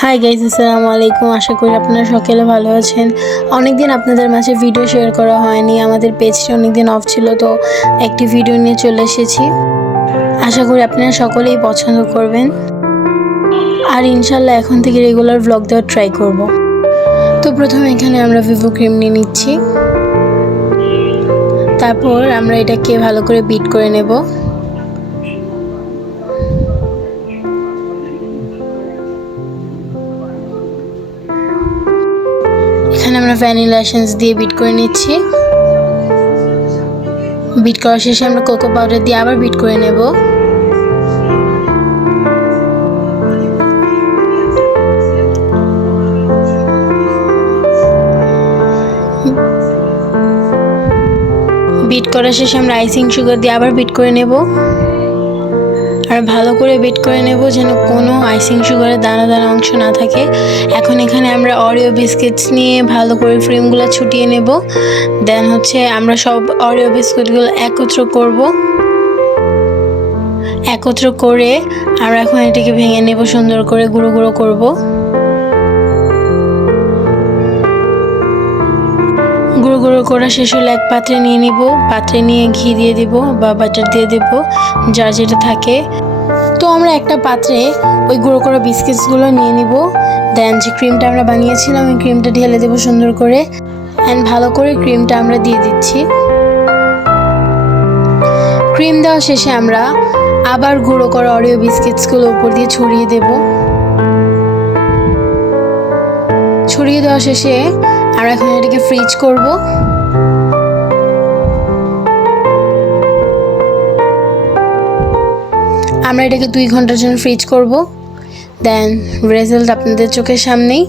Hi guys, আসসালামু আলাইকুম। আশা করি আপনারা সকলে ভালো আছেন। অনেকদিন আপনাদের মাঝে ভিডিও শেয়ার করা হয়নি, আমাদের পেজটা অনেকদিন অফ ছিল, তো একটি ভিডিও নিয়ে চলে এসেছি। আশা করি আপনারা সকলেই পছন্দ করবেন, আর ইনশাল্লাহ এখন থেকে রেগুলার ব্লগ দেওয়ার ট্রাই করব। তো প্রথমে এখানে আমরা ভিভো ক্রিম নিয়ে নিচ্ছি, তারপর আমরা এটাকে ভালো করে বিট করে নেব। এখানে আমরা ভ্যানিলা এসেন্স দিয়ে বিট করে নিচ্ছি। বিট করা শেষে আমরা কোকো পাউডার দিয়ে আবার বিট করে নেব। বিট করা শেষে আমরা আইসিং সুগার দিয়ে আবার বিট করে নেব, আর ভালো করে বিট করে নেব যেন কোনো আইসিং সুগারের দানা দানা অংশ না থাকে। এখন এখানে আমরা অরিও বিস্কিটস নিয়ে ভালো করে ক্রিমগুলো ছুটিয়ে নেব। দেন আমরা সব অরিও বিস্কুটগুলো একত্র করব। একত্র করে আমরা এখন এটাকে ভেঙে নেব, সুন্দর করে গুঁড়ো গুঁড়ো করব। গুঁড়ো গুঁড়ো করা শেষ হলে এক পাত্রে নিয়ে নিব। পাত্রে নিয়ে ঘি দিয়ে দিব বা বাটার দিয়ে দেব, যার যেটা থাকে। তো আমরা একটা পাত্রে ওই গুঁড়ো করা বিস্কিটসগুলো নিয়ে নিব। দেন যে ক্রিমটা আমরা বানিয়েছিলাম ওই ক্রিমটা ঢেলে দেবো সুন্দর করে, অ্যান্ড ভালো করে ক্রিমটা আমরা দিয়ে দিচ্ছি। ক্রিম দেওয়া শেষে আমরা আবার গুঁড়ো করা অরিও বিস্কিটসগুলো উপর দিয়ে ছড়িয়ে দেব। ছড়িয়ে দেওয়া শেষে আমরা এখন এটাকে ফ্রিজ করব। আমরা এটাকে 2 ঘন্টার জন্য ফ্রিজ করব। দেন রেজাল্ট আপনাদের চোখের সামনেই।